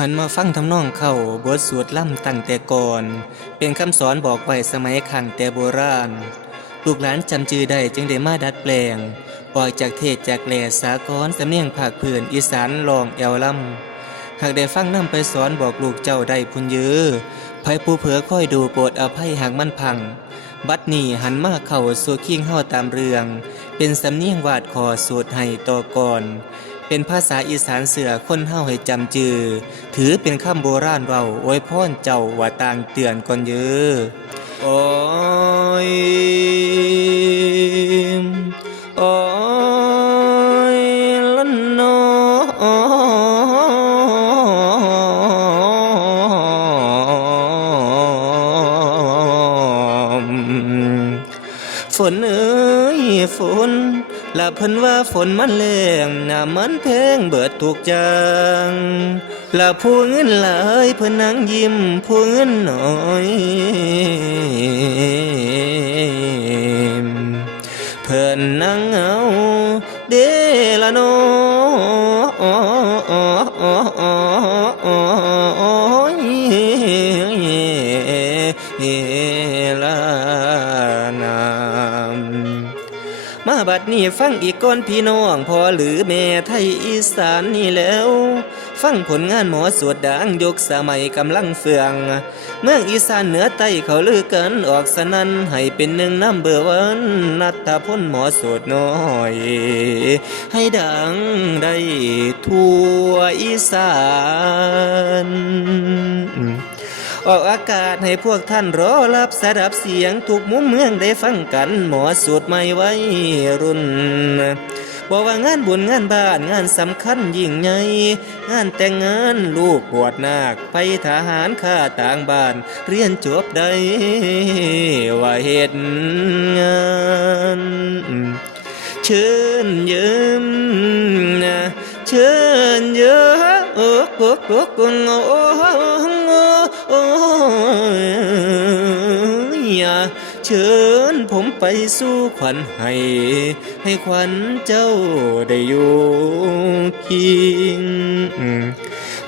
หันมาฟังทำนองเข้าบทสวดล่ำตั้งแต่ก่อนเป็นคำสอนบอกไว้สมัยขังแต่โบราณลูกหลานจำจือได้จึงได้มาดัดแปลงออกจากเทศจากแหล่สากรสำเนียงภาคพื้นอีสานลองแอวล่ำหากได้ฟังนำไปสอนบอกลูกเจ้าได้พุนยือภัยผู้เผือค่อยดูโปรดอภัยหากมันพังบัดนี้หันมาเข้าสู่คิงเฮาตามเรื่องเป็นสำเนียงวาดคอสูตรให้ต่อก่อนเป็นภาษาอีสานเสือคนเฮาให้จำจือถือเป็นคำโบราณเว้าอวยพรเจ้าว่าต่างเตือนก่อนเยอโอ้ยโอ้ยละนอฝนเอ้ยฝนละเพิ่นว่าฝนมันแรงน้ำมันแพงเบิดทุกอย่างละผู้เงินหลายเพิ่นนั่งยิ้มผู้เงินน้อยเพิ่นนั่งเอาเดละนลานามมาบัดนี้ฟังอีกก่อนพี่น้องพ่อหรือแม่ไทยอีสานนี่แล้วฟังผลงานหมอสวดดังยกสมัยกำลังเฟืองเมืองอีสานเหนือใต้เขาลือกันออกสนั่นให้เป็นหนึ่งน้ำเบอร์วันนัตพลหมอสวดน้อยให้ดังได้ทั่วอีสานออกอากาศให้พวกท่านรอรับสดับเสียงทุกมุมเมืองได้ฟังกันหมอสวดไม่ไว้รุ่นบอกว่างานบุญงานบ้านงานสำคัญยิ่งใหญ่งานแต่งงานลูกบวชนาคไปทหารข้าต่างบ้านเรียนจบได้ว่าเหตุงานเชิญยืมนะเชิญเยอะโอ้โอ้โอ้โอ้อย่าเชิญผมไปสู่ขวัญให้ขวัญเจ้าได้อยู่คิง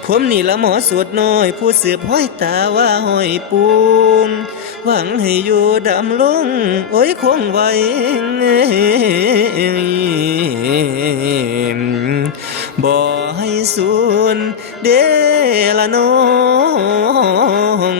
ผมนี่ละหมอสวดน้อยผู้สืบห้อยตาว่าห้อยปูมหวังให้อยู่ดำลงโอ้ยคงไว้บ่ให้สูญเดละน้อง